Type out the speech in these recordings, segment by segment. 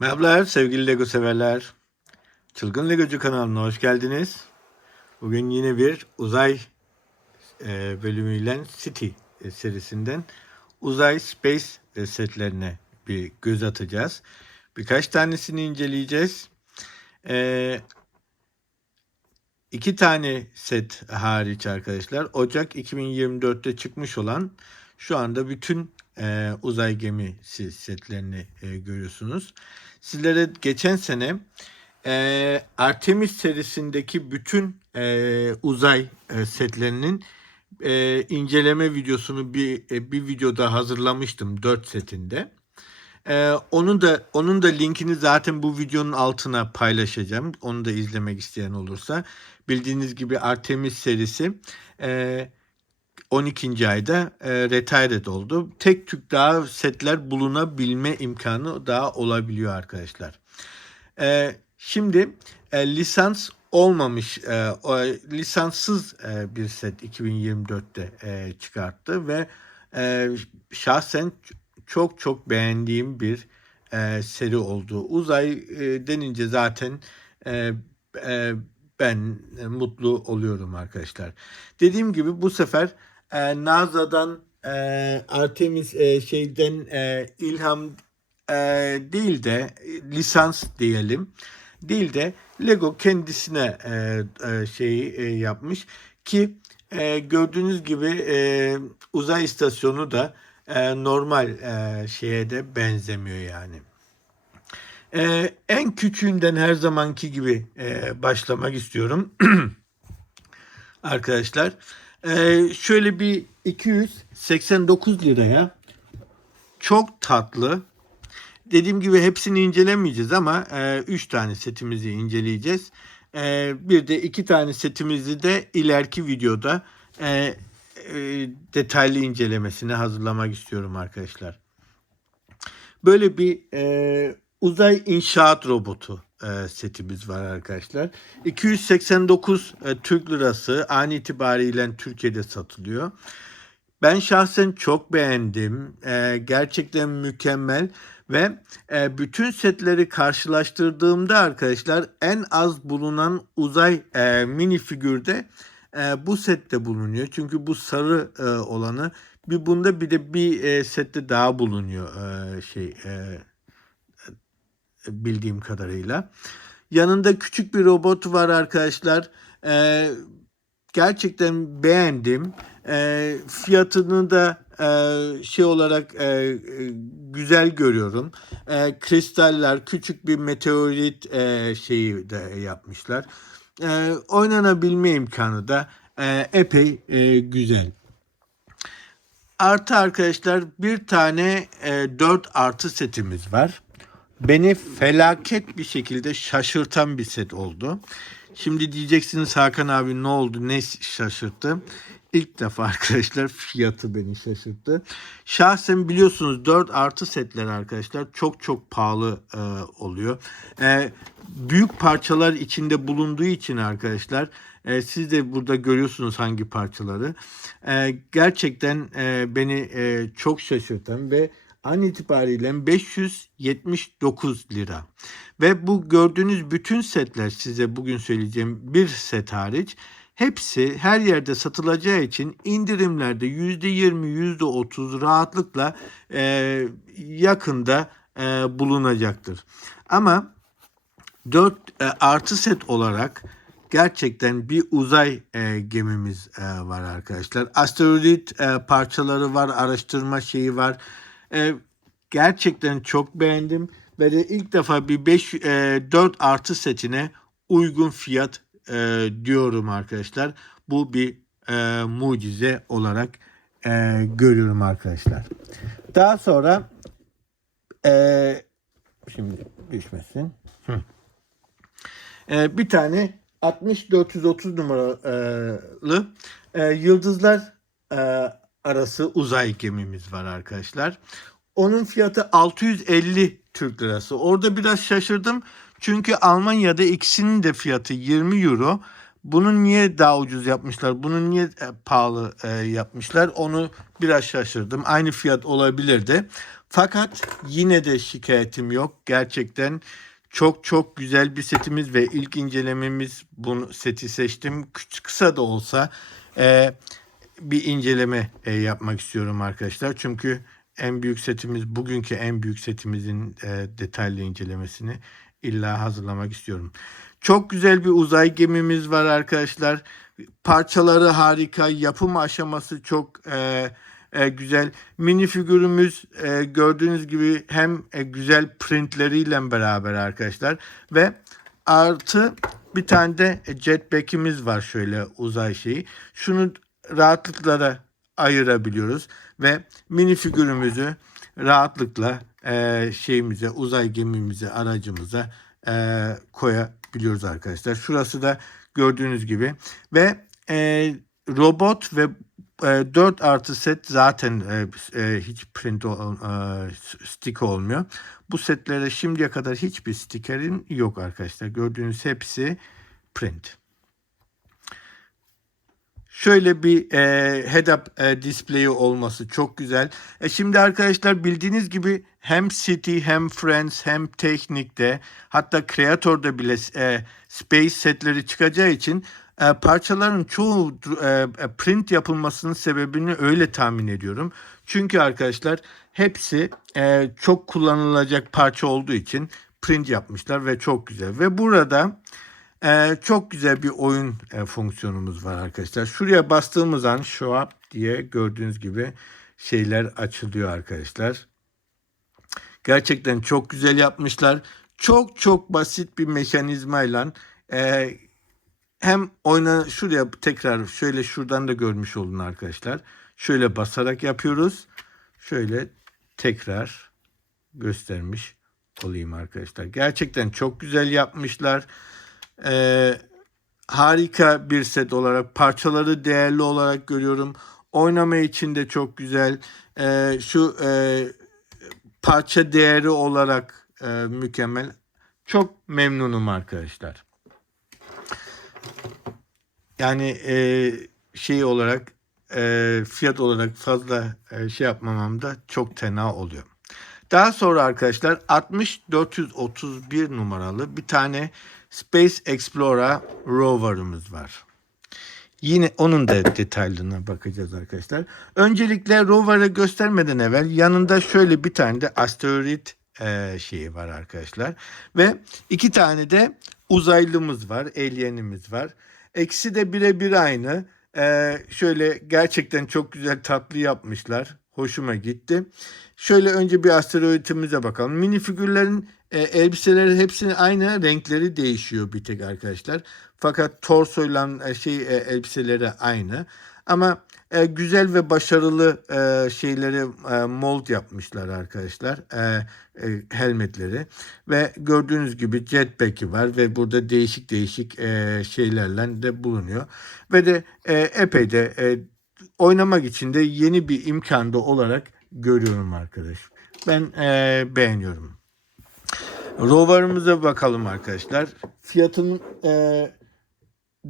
Merhabalar sevgili Lego severler. Çılgın Legocu kanalına hoş geldiniz. Bugün yine bir uzay e, bölümüyle City e, serisinden uzay space setlerine bir göz atacağız. Birkaç tanesini inceleyeceğiz. E, iki tane set hariç arkadaşlar Ocak 2024'te çıkmış olan şu anda bütün e, uzay gemisi setlerini e, görüyorsunuz. Sizlere geçen sene e, Artemis serisindeki bütün e, uzay e, setlerinin e, inceleme videosunu bir e, bir videoda hazırlamıştım 4 setinde. E, onun da onun da linkini zaten bu videonun altına paylaşacağım. Onu da izlemek isteyen olursa. Bildiğiniz gibi Artemis serisi e, 12. ayda e, retired oldu. Tek tük daha setler bulunabilme imkanı daha olabiliyor arkadaşlar. E, şimdi e, lisans olmamış, e, o, lisanssız e, bir set 2024'te e, çıkarttı ve e, şahsen çok çok beğendiğim bir e, seri oldu. Uzay e, denince zaten e, e, ben mutlu oluyorum arkadaşlar. Dediğim gibi bu sefer e, NASA'dan e, Artemis e, şeyden e, ilham e, değil de lisans diyelim değil de Lego kendisine e, e, şeyi e, yapmış ki e, gördüğünüz gibi e, uzay istasyonu da e, normal e, şeye de benzemiyor yani. E, en küçüğünden her zamanki gibi e, başlamak istiyorum. Arkadaşlar e, şöyle bir 289 liraya çok tatlı dediğim gibi hepsini incelemeyeceğiz ama 3 e, tane setimizi inceleyeceğiz. E, bir de 2 tane setimizi de ileriki videoda e, e, detaylı incelemesini hazırlamak istiyorum arkadaşlar. Böyle bir e, uzay inşaat robotu e, setimiz var arkadaşlar. 289 e, Türk lirası an itibariyle Türkiye'de satılıyor. Ben şahsen çok beğendim. E, gerçekten mükemmel ve bütün setleri karşılaştırdığımda arkadaşlar en az bulunan uzay e, mini figürde bu sette bulunuyor. Çünkü bu sarı olanı bir bunda bir de bir sette daha bulunuyor şey bildiğim kadarıyla. Yanında küçük bir robot var arkadaşlar. E, gerçekten beğendim. E, fiyatını da e, şey olarak e, güzel görüyorum. E, kristaller, küçük bir meteorit e, şeyi de yapmışlar. E, oynanabilme imkanı da e, epey e, güzel. Artı arkadaşlar bir tane e, 4 artı setimiz var. Beni felaket bir şekilde şaşırtan bir set oldu. Şimdi diyeceksiniz Hakan abi ne oldu ne şaşırttı. İlk defa arkadaşlar fiyatı beni şaşırttı. Şahsen biliyorsunuz 4 artı setler arkadaşlar çok çok pahalı e, oluyor. E, büyük parçalar içinde bulunduğu için arkadaşlar e, siz de burada görüyorsunuz hangi parçaları. E, gerçekten e, beni e, çok şaşırtan ve an itibariyle 579 lira. Ve bu gördüğünüz bütün setler size bugün söyleyeceğim bir set hariç hepsi her yerde satılacağı için indirimlerde %20 %30 rahatlıkla e, yakında e, bulunacaktır. Ama 4 e, artı set olarak gerçekten bir uzay e, gemimiz e, var arkadaşlar. Asteroid e, parçaları var, araştırma şeyi var. E, gerçekten çok beğendim ve de ilk defa bir 5 e, 4 artı setine uygun fiyat e, diyorum arkadaşlar. Bu bir e, mucize olarak e, görüyorum arkadaşlar. Daha sonra e, şimdi düşmesin. E, bir tane 60-430 numaralı e, yıldızlar e, arası uzay gemimiz var arkadaşlar. Onun fiyatı 650 Türk lirası. Orada biraz şaşırdım. Çünkü Almanya'da ikisinin de fiyatı 20 euro. Bunu niye daha ucuz yapmışlar? Bunu niye e, pahalı e, yapmışlar? Onu biraz şaşırdım. Aynı fiyat olabilirdi. Fakat yine de şikayetim yok. Gerçekten çok çok güzel bir setimiz ve ilk incelememiz bunu seti seçtim. Kısa da olsa e, bir inceleme e, yapmak istiyorum arkadaşlar. Çünkü en büyük setimiz bugünkü en büyük setimizin e, detaylı incelemesini illa hazırlamak istiyorum. Çok güzel bir uzay gemimiz var arkadaşlar. Parçaları harika, yapım aşaması çok e, e, güzel. Mini figürümüz e, gördüğünüz gibi hem e, güzel printleriyle beraber arkadaşlar ve artı bir tane de jetpack'imiz var şöyle uzay şeyi. Şunu rahatlıkla da ayırabiliyoruz ve mini figürümüzü rahatlıkla e, şeyimize, uzay gemimize, aracımıza e, koyabiliyoruz arkadaşlar. Şurası da gördüğünüz gibi ve e, robot ve e, 4 artı set zaten e, e, hiç print ol, e, stick olmuyor. Bu setlere şimdiye kadar hiçbir stikerin yok arkadaşlar. Gördüğünüz hepsi print. Şöyle bir e, head-up e, display'i olması çok güzel. E, şimdi arkadaşlar bildiğiniz gibi hem City hem Friends hem Teknik'te hatta Creator'da bile e, Space setleri çıkacağı için e, parçaların çoğu e, print yapılmasının sebebini öyle tahmin ediyorum. Çünkü arkadaşlar hepsi e, çok kullanılacak parça olduğu için print yapmışlar ve çok güzel. Ve burada ee, çok güzel bir oyun e, fonksiyonumuz var arkadaşlar. Şuraya bastığımız an show up diye gördüğünüz gibi şeyler açılıyor arkadaşlar. Gerçekten çok güzel yapmışlar. Çok çok basit bir mekanizmayla e, hem oyna şuraya tekrar şöyle şuradan da görmüş olun arkadaşlar. Şöyle basarak yapıyoruz. Şöyle tekrar göstermiş olayım arkadaşlar. Gerçekten çok güzel yapmışlar. Ee, harika bir set olarak parçaları değerli olarak görüyorum. Oynama için de çok güzel. Ee, şu e, parça değeri olarak e, mükemmel. Çok memnunum arkadaşlar. Yani e, şey olarak e, fiyat olarak fazla e, şey yapmamam da çok tena oluyor. Daha sonra arkadaşlar 60431 numaralı bir tane Space Explorer rover'ımız var. Yine onun da detaylına bakacağız arkadaşlar. Öncelikle rover'ı göstermeden evvel yanında şöyle bir tane de asteroid e, şeyi var arkadaşlar. Ve iki tane de uzaylımız var, alienimiz var. Eksi de birebir aynı. E, şöyle gerçekten çok güzel tatlı yapmışlar. Hoşuma gitti. Şöyle önce bir asteroidimize bakalım. Mini figürlerin e, elbiseleri hepsinin aynı renkleri değişiyor bir tek arkadaşlar. Fakat torsoyla e, şey e, elbiseleri aynı. Ama e, güzel ve başarılı e, şeyleri e, mold yapmışlar arkadaşlar. E, e, helmetleri ve gördüğünüz gibi jetpack'i var ve burada değişik değişik e, şeylerle de bulunuyor. Ve de e, epey de e, oynamak için de yeni bir imkanda olarak görüyorum arkadaş. Ben e, beğeniyorum. Rover'ımıza bakalım arkadaşlar. Fiyatının e,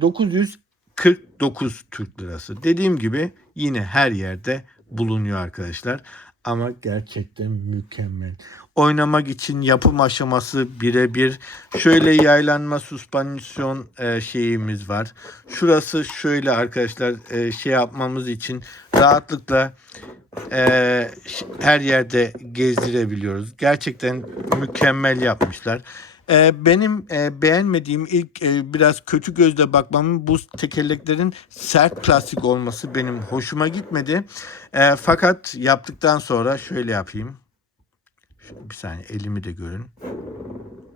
949 Türk Lirası. Dediğim gibi yine her yerde bulunuyor arkadaşlar. Ama gerçekten mükemmel. Oynamak için yapım aşaması birebir. Şöyle yaylanma suspansiyon e, şeyimiz var. Şurası şöyle arkadaşlar e, şey yapmamız için rahatlıkla e, her yerde gezdirebiliyoruz. Gerçekten mükemmel yapmışlar. E, benim e, beğenmediğim ilk e, biraz kötü gözle bakmamın bu tekerleklerin sert plastik olması benim hoşuma gitmedi. E, fakat yaptıktan sonra şöyle yapayım. Şöyle bir saniye elimi de görün.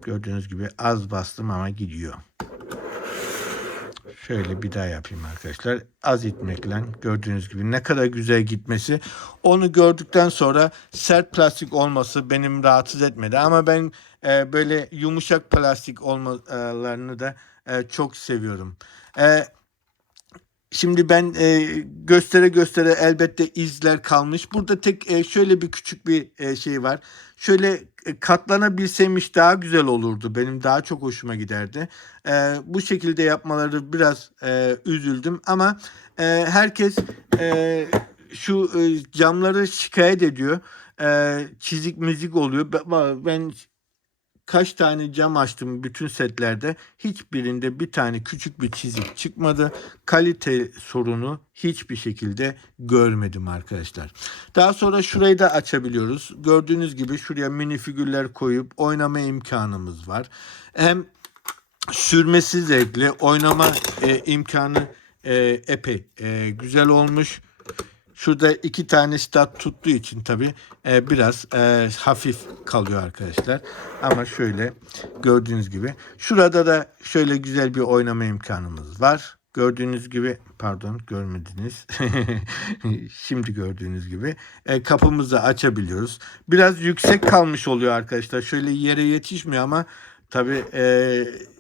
Gördüğünüz gibi az bastım ama gidiyor. Şöyle bir daha yapayım arkadaşlar. Az itmekle gördüğünüz gibi ne kadar güzel gitmesi. Onu gördükten sonra sert plastik olması benim rahatsız etmedi. Ama ben e, böyle yumuşak plastik olmalarını da e, çok seviyorum. E, Şimdi ben e, göstere göstere elbette izler kalmış. Burada tek e, şöyle bir küçük bir e, şey var. Şöyle e, katlanabilseymiş daha güzel olurdu. Benim daha çok hoşuma giderdi. E, bu şekilde yapmaları biraz e, üzüldüm ama e, herkes e, şu e, camları şikayet ediyor. E, çizik müzik oluyor. Ben- kaç tane cam açtım bütün setlerde. Hiçbirinde bir tane küçük bir çizik çıkmadı. Kalite sorunu hiçbir şekilde görmedim arkadaşlar. Daha sonra şurayı da açabiliyoruz. Gördüğünüz gibi şuraya mini figürler koyup oynama imkanımız var. Hem sürmesi zevkli, oynama e, imkanı e, epey e, güzel olmuş. Şurada iki tane stat tuttuğu için tabi biraz e, hafif kalıyor arkadaşlar. Ama şöyle gördüğünüz gibi. Şurada da şöyle güzel bir oynama imkanımız var. Gördüğünüz gibi pardon görmediniz. Şimdi gördüğünüz gibi e, kapımızı açabiliyoruz. Biraz yüksek kalmış oluyor arkadaşlar. Şöyle yere yetişmiyor ama tabi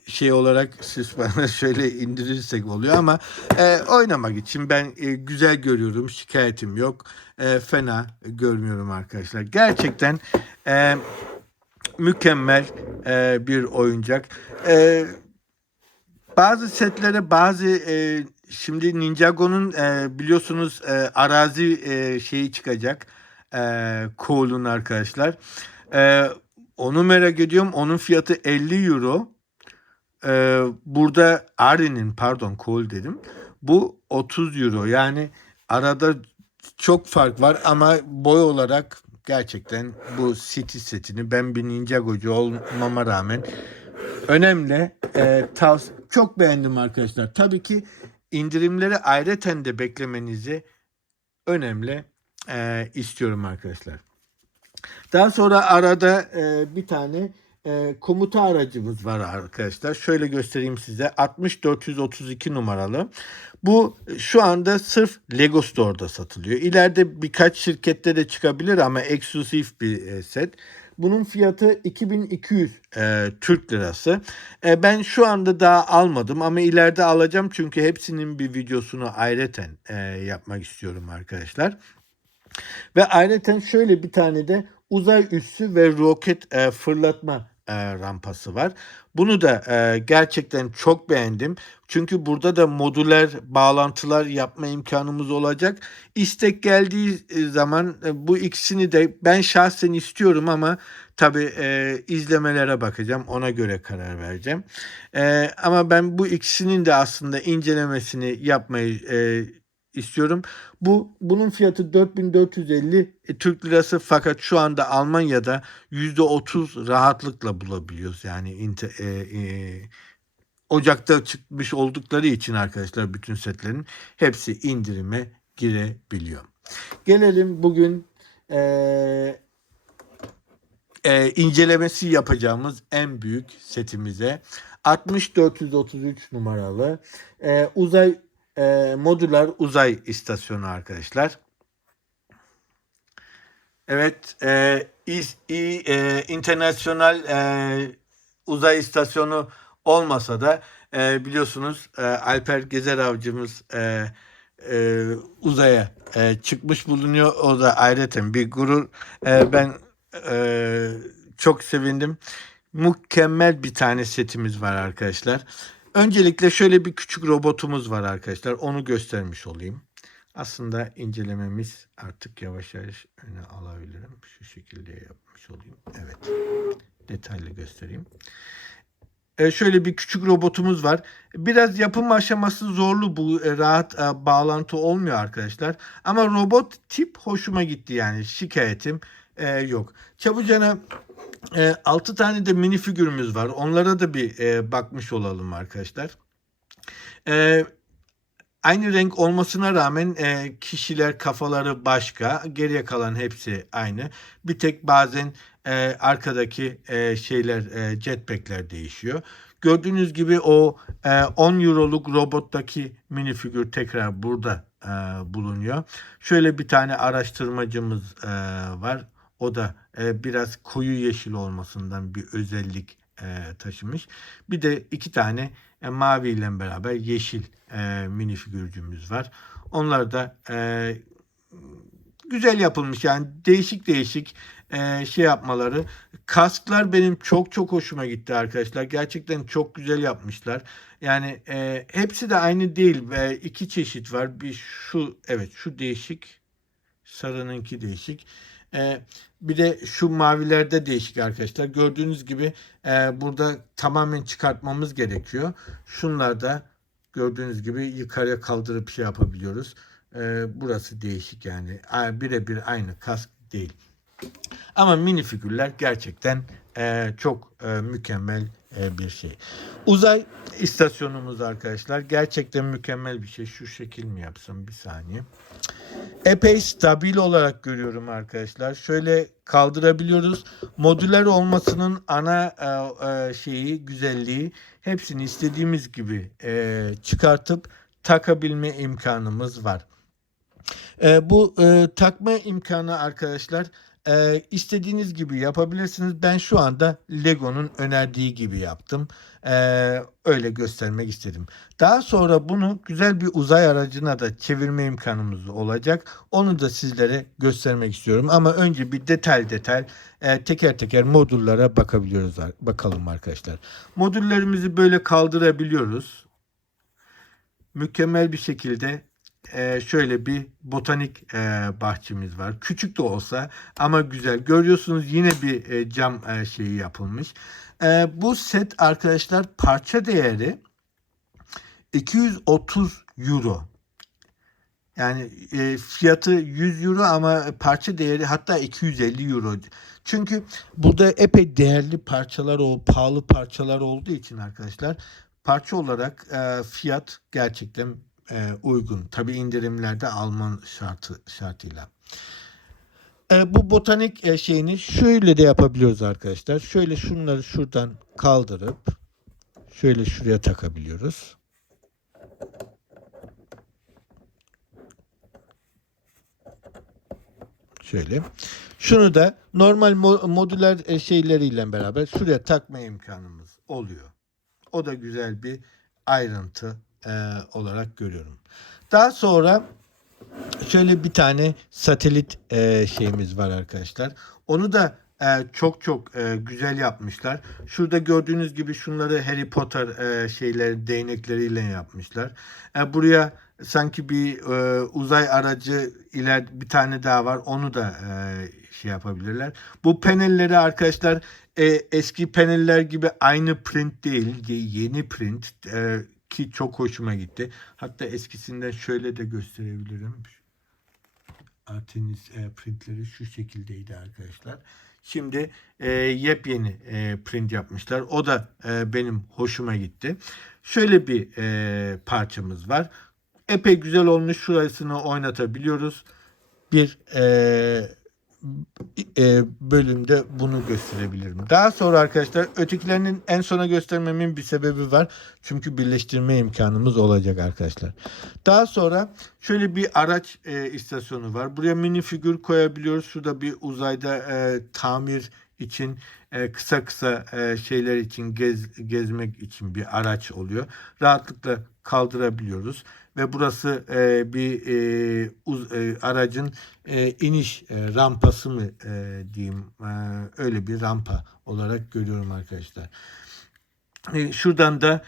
şey olarak bana şöyle indirirsek oluyor ama e, oynamak için ben e, güzel görüyorum. Şikayetim yok. E, fena görmüyorum arkadaşlar. Gerçekten e, mükemmel e, bir oyuncak. E, bazı setlere bazı e, şimdi Ninjago'nun e, biliyorsunuz e, arazi e, şeyi çıkacak. E, Cool'un arkadaşlar. E, onu merak ediyorum. Onun fiyatı 50 euro. Ee, burada Ari'nin pardon Cole dedim. Bu 30 euro. Yani arada çok fark var ama boy olarak gerçekten bu City setini ben bir Ninjago'cu olmama rağmen önemli. E, tavs- çok beğendim arkadaşlar. Tabii ki indirimleri ayrıten de beklemenizi önemli e, istiyorum arkadaşlar. Daha sonra arada e, bir tane e, komuta aracımız var arkadaşlar. Şöyle göstereyim size. 60432 numaralı. Bu şu anda sırf Lego Store'da satılıyor. İleride birkaç şirkette de çıkabilir ama eksklusif bir e, set. Bunun fiyatı 2200 e, Türk lirası. E, ben şu anda daha almadım ama ileride alacağım çünkü hepsinin bir videosunu ayrıten e, yapmak istiyorum arkadaşlar. Ve ayrıca şöyle bir tane de uzay üssü ve roket e, fırlatma e, rampası var. Bunu da e, gerçekten çok beğendim. Çünkü burada da modüler bağlantılar yapma imkanımız olacak. İstek geldiği e, zaman e, bu ikisini de ben şahsen istiyorum ama tabi e, izlemelere bakacağım. Ona göre karar vereceğim. E, ama ben bu ikisinin de aslında incelemesini yapmayı e, istiyorum. Bu bunun fiyatı 4450 e, Türk lirası fakat şu anda Almanya'da %30 rahatlıkla bulabiliyoruz. Yani inter, e, e, Ocak'ta çıkmış oldukları için arkadaşlar bütün setlerin hepsi indirime girebiliyor. Gelelim bugün e, e, incelemesi yapacağımız en büyük setimize 6433 numaralı e, uzay e, modüler uzay istasyonu arkadaşlar. Evet, e, İ, e, internasyonel e, uzay istasyonu olmasa da e, biliyorsunuz e, Alper Gezer avcımız e, e, uzaya e, çıkmış bulunuyor. O da ayrıca bir gurur. E, ben e, çok sevindim. Mükemmel bir tane setimiz var arkadaşlar. Öncelikle şöyle bir küçük robotumuz var arkadaşlar. Onu göstermiş olayım. Aslında incelememiz artık yavaş yavaş öne alabilirim. Şu şekilde yapmış olayım. Evet. Detaylı göstereyim. Ee, şöyle bir küçük robotumuz var. Biraz yapım aşaması zorlu bu e, rahat e, bağlantı olmuyor arkadaşlar. Ama robot tip hoşuma gitti yani şikayetim e, yok. Çabucana e, 6 tane de mini figürümüz var. Onlara da bir e, bakmış olalım arkadaşlar. E, aynı renk olmasına rağmen e, kişiler kafaları başka. Geriye kalan hepsi aynı. Bir tek bazen e, arkadaki e, şeyler e, jetpackler değişiyor. Gördüğünüz gibi o e, 10 euroluk robottaki mini figür tekrar burada e, bulunuyor. Şöyle bir tane araştırmacımız e, var. O da e, biraz koyu yeşil olmasından bir özellik e, taşımış. Bir de iki tane e, mavi ile beraber yeşil e, minifigürcümüz var. Onlar da e, güzel yapılmış yani değişik değişik e, şey yapmaları. Kasklar benim çok çok hoşuma gitti arkadaşlar. Gerçekten çok güzel yapmışlar. Yani e, hepsi de aynı değil. ve iki çeşit var. Bir şu evet şu değişik. Sarınınki değişik. E, bir de şu mavilerde değişik arkadaşlar. Gördüğünüz gibi e, burada tamamen çıkartmamız gerekiyor. Şunlar da gördüğünüz gibi yukarıya kaldırıp şey yapabiliyoruz. E, burası değişik yani. Birebir aynı kask değil. Ama minifigürler gerçekten e, çok e, mükemmel e, bir şey. Uzay istasyonumuz arkadaşlar gerçekten mükemmel bir şey. Şu şekil mi yapsam bir saniye. Epey stabil olarak görüyorum arkadaşlar. Şöyle kaldırabiliyoruz. Modüler olmasının ana e, e, şeyi, güzelliği hepsini istediğimiz gibi e, çıkartıp takabilme imkanımız var. E, bu e, takma imkanı arkadaşlar e, istediğiniz gibi yapabilirsiniz. Ben şu anda Lego'nun önerdiği gibi yaptım. E, öyle göstermek istedim. Daha sonra bunu güzel bir uzay aracına da çevirme imkanımız olacak. Onu da sizlere göstermek istiyorum. Ama önce bir detay detay e, teker teker modüllere bakabiliyoruz. Bakalım arkadaşlar. Modüllerimizi böyle kaldırabiliyoruz. Mükemmel bir şekilde e, şöyle bir botanik e, bahçemiz var. Küçük de olsa ama güzel. Görüyorsunuz yine bir e, cam e, şeyi yapılmış. E, bu set arkadaşlar parça değeri 230 euro. Yani e, fiyatı 100 euro ama parça değeri hatta 250 euro. Çünkü burada epey değerli parçalar o pahalı parçalar olduğu için arkadaşlar parça olarak e, fiyat gerçekten e, uygun. Tabi indirimlerde alman şartı şartıyla. E, bu botanik e, şeyini şöyle de yapabiliyoruz arkadaşlar. Şöyle şunları şuradan kaldırıp şöyle şuraya takabiliyoruz. Şöyle. Şunu da normal mo- modüler e, şeyleriyle beraber şuraya takma imkanımız oluyor. O da güzel bir ayrıntı e, olarak görüyorum. Daha sonra şöyle bir tane satelit e, şeyimiz var arkadaşlar. Onu da e, çok çok e, güzel yapmışlar. Şurada gördüğünüz gibi şunları Harry Potter e, şeyleri değnekleriyle yapmışlar. E, buraya sanki bir e, uzay aracı iler bir tane daha var. Onu da e, şey yapabilirler. Bu panelleri arkadaşlar e, eski paneller gibi aynı print değil. ye- Yeni print e, ki çok hoşuma gitti. Hatta eskisinden şöyle de gösterebilirim. Artemis e, printleri şu şekildeydi arkadaşlar. Şimdi e, yepyeni e, print yapmışlar. O da e, benim hoşuma gitti. Şöyle bir e, parçamız var. Epey güzel olmuş. Şurasını oynatabiliyoruz. Bir e, e, bölümde bunu gösterebilirim. Daha sonra arkadaşlar ötekilerinin en sona göstermemin bir sebebi var. Çünkü birleştirme imkanımız olacak arkadaşlar. Daha sonra şöyle bir araç e, istasyonu var. Buraya mini figür koyabiliyoruz. Şurada bir uzayda e, tamir için e, kısa kısa e, şeyler için gez, gezmek için bir araç oluyor. Rahatlıkla kaldırabiliyoruz ve burası e, bir e, aracın iniş rampası mı diyeyim öyle bir rampa olarak görüyorum arkadaşlar. Şuradan da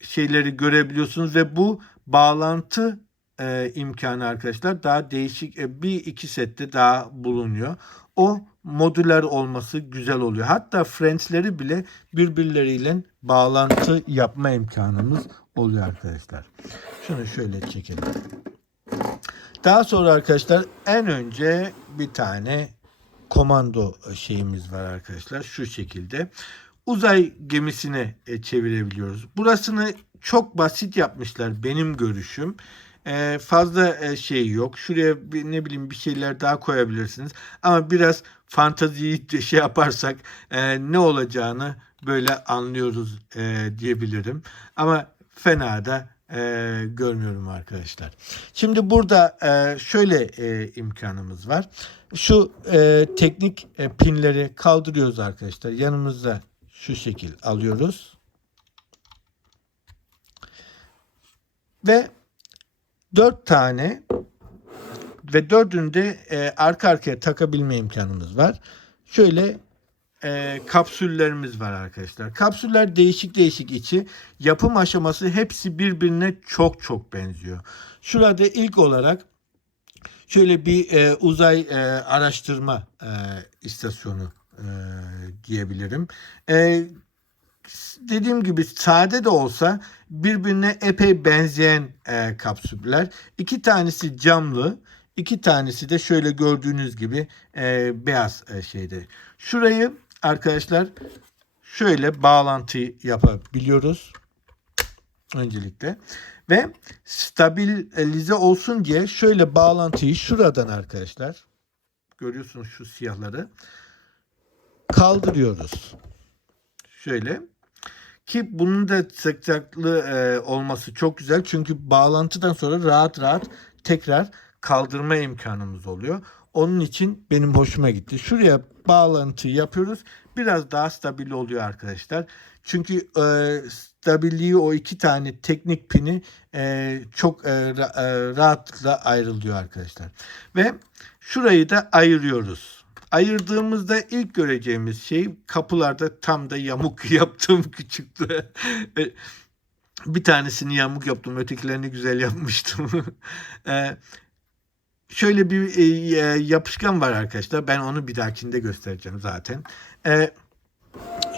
şeyleri görebiliyorsunuz ve bu bağlantı imkanı arkadaşlar daha değişik bir iki sette daha bulunuyor. O modüler olması güzel oluyor. Hatta Friends'leri bile birbirleriyle bağlantı yapma imkanımız oluyor arkadaşlar. Şunu şöyle çekelim. Daha sonra arkadaşlar en önce bir tane komando şeyimiz var arkadaşlar. Şu şekilde. Uzay gemisine e, çevirebiliyoruz. Burasını çok basit yapmışlar benim görüşüm. E, fazla e, şey yok. Şuraya ne bileyim bir şeyler daha koyabilirsiniz. Ama biraz fantaziyi şey yaparsak e, ne olacağını böyle anlıyoruz e, diyebilirim. Ama fena da e, görmüyorum arkadaşlar. Şimdi burada e, şöyle e, imkanımız var. Şu e, teknik e, pinleri kaldırıyoruz arkadaşlar. Yanımızda şu şekil alıyoruz. Ve dört tane ve dördünü de e, arka arkaya takabilme imkanımız var. Şöyle e, kapsüllerimiz var arkadaşlar. Kapsüller değişik değişik içi. Yapım aşaması hepsi birbirine çok çok benziyor. Şurada ilk olarak şöyle bir e, uzay e, araştırma e, istasyonu e, diyebilirim. E, dediğim gibi sade de olsa birbirine epey benzeyen e, kapsüller. İki tanesi camlı, iki tanesi de şöyle gördüğünüz gibi e, beyaz e, şeyde. Şurayı arkadaşlar şöyle bağlantı yapabiliyoruz öncelikle ve stabilize olsun diye şöyle bağlantıyı şuradan arkadaşlar görüyorsunuz şu siyahları kaldırıyoruz. Şöyle ki bunun da sıcaklığı e, olması çok güzel çünkü bağlantıdan sonra rahat rahat tekrar kaldırma imkanımız oluyor. Onun için benim hoşuma gitti. Şuraya bağlantı yapıyoruz. Biraz daha stabil oluyor arkadaşlar. Çünkü e, stabilliği o iki tane teknik pini e, çok e, ra- e, rahatlıkla ayrılıyor arkadaşlar. Ve şurayı da ayırıyoruz. Ayırdığımızda ilk göreceğimiz şey kapılarda tam da yamuk yaptığım küçüktü. E, bir tanesini yamuk yaptım, ötekilerini güzel yapmıştım. E, şöyle bir e, e, yapışkan var arkadaşlar. Ben onu bir dahakinde göstereceğim zaten. E,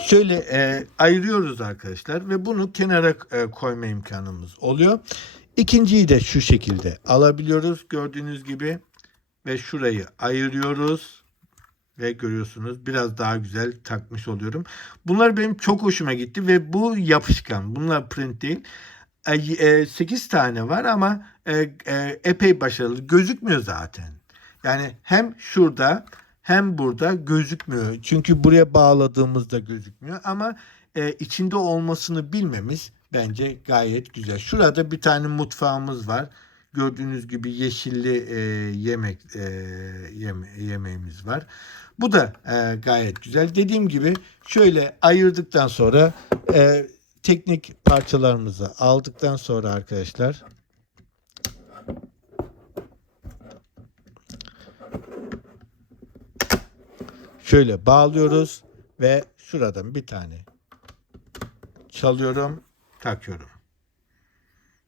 şöyle e, ayırıyoruz arkadaşlar ve bunu kenara e, koyma imkanımız oluyor. İkinciyi de şu şekilde alabiliyoruz gördüğünüz gibi ve şurayı ayırıyoruz ve görüyorsunuz biraz daha güzel takmış oluyorum. Bunlar benim çok hoşuma gitti ve bu yapışkan. Bunlar print değil. 8 tane var ama e, e, epey başarılı. Gözükmüyor zaten. Yani hem şurada hem burada gözükmüyor. Çünkü buraya bağladığımızda gözükmüyor ama e, içinde olmasını bilmemiz bence gayet güzel. Şurada bir tane mutfağımız var. Gördüğünüz gibi yeşilli e, yemek e, yeme, yemeğimiz var. Bu da e, gayet güzel. Dediğim gibi şöyle ayırdıktan sonra e, teknik parçalarımızı aldıktan sonra arkadaşlar şöyle bağlıyoruz ve şuradan bir tane çalıyorum, takıyorum.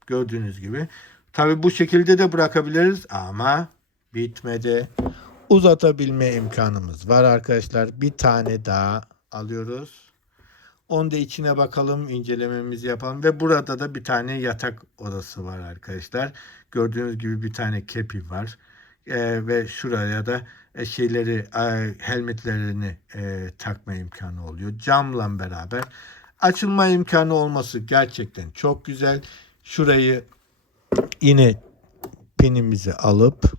Gördüğünüz gibi. Tabi bu şekilde de bırakabiliriz ama bitmedi. Uzatabilme imkanımız var arkadaşlar. Bir tane daha alıyoruz. Onu da içine bakalım, incelememizi yapalım. Ve burada da bir tane yatak odası var arkadaşlar. Gördüğünüz gibi bir tane kepi var. Ee, ve şuraya da e, şeyleri, e, helmetlerini e, takma imkanı oluyor. Camla beraber. Açılma imkanı olması gerçekten çok güzel. Şurayı yine pinimizi alıp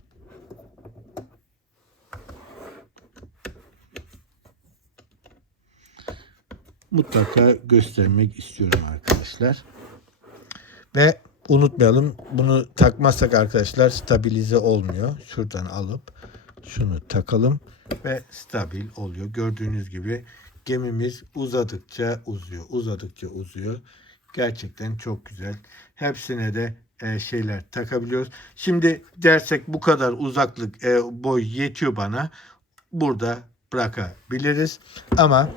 mutlaka göstermek istiyorum arkadaşlar. Ve unutmayalım bunu takmazsak arkadaşlar stabilize olmuyor. Şuradan alıp şunu takalım ve stabil oluyor. Gördüğünüz gibi gemimiz uzadıkça uzuyor. Uzadıkça uzuyor. Gerçekten çok güzel. Hepsine de e, şeyler takabiliyoruz. Şimdi dersek bu kadar uzaklık e, boy yetiyor bana. Burada bırakabiliriz. Ama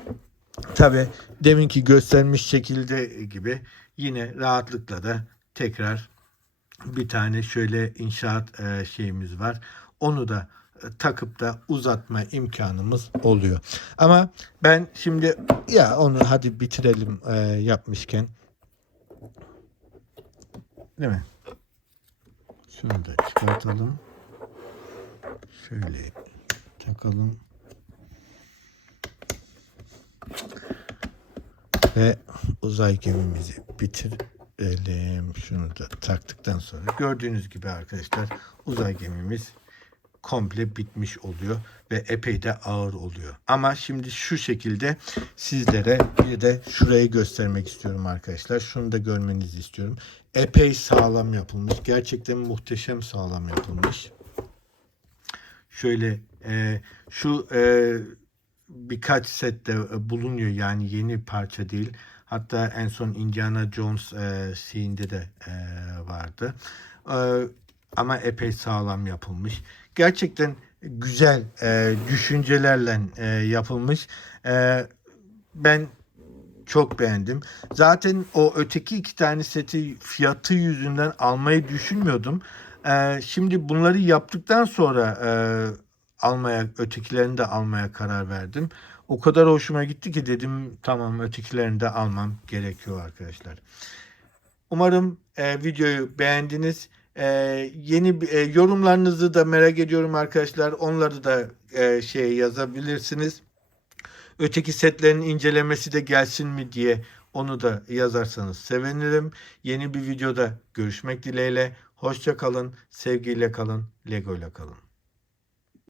Tabi deminki göstermiş şekilde gibi yine rahatlıkla da tekrar bir tane şöyle inşaat e, şeyimiz var. Onu da e, takıp da uzatma imkanımız oluyor. Ama ben şimdi ya onu hadi bitirelim e, yapmışken. Değil mi? Şunu da çıkartalım. Şöyle takalım. Ve uzay gemimizi bitirelim. Şunu da taktıktan sonra gördüğünüz gibi arkadaşlar uzay gemimiz komple bitmiş oluyor ve epey de ağır oluyor. Ama şimdi şu şekilde sizlere bir de şurayı göstermek istiyorum arkadaşlar. Şunu da görmenizi istiyorum. Epey sağlam yapılmış. Gerçekten muhteşem sağlam yapılmış. Şöyle e, şu e, birkaç sette e, bulunuyor yani yeni parça değil. Hatta en son Indiana Jones e, şeyinde de e, vardı. E, ama epey sağlam yapılmış. Gerçekten güzel e, düşüncelerle e, yapılmış. E, ben çok beğendim. Zaten o öteki iki tane seti fiyatı yüzünden almayı düşünmüyordum. Ee, şimdi bunları yaptıktan sonra e, almaya, ötekilerini de almaya karar verdim. O kadar hoşuma gitti ki dedim tamam ötekilerini de almam gerekiyor arkadaşlar. Umarım e, videoyu beğendiniz. E, yeni e, yorumlarınızı da merak ediyorum arkadaşlar. Onları da e, şey yazabilirsiniz öteki setlerin incelemesi de gelsin mi diye onu da yazarsanız sevinirim. Yeni bir videoda görüşmek dileğiyle. Hoşça kalın, sevgiyle kalın, Lego ile kalın.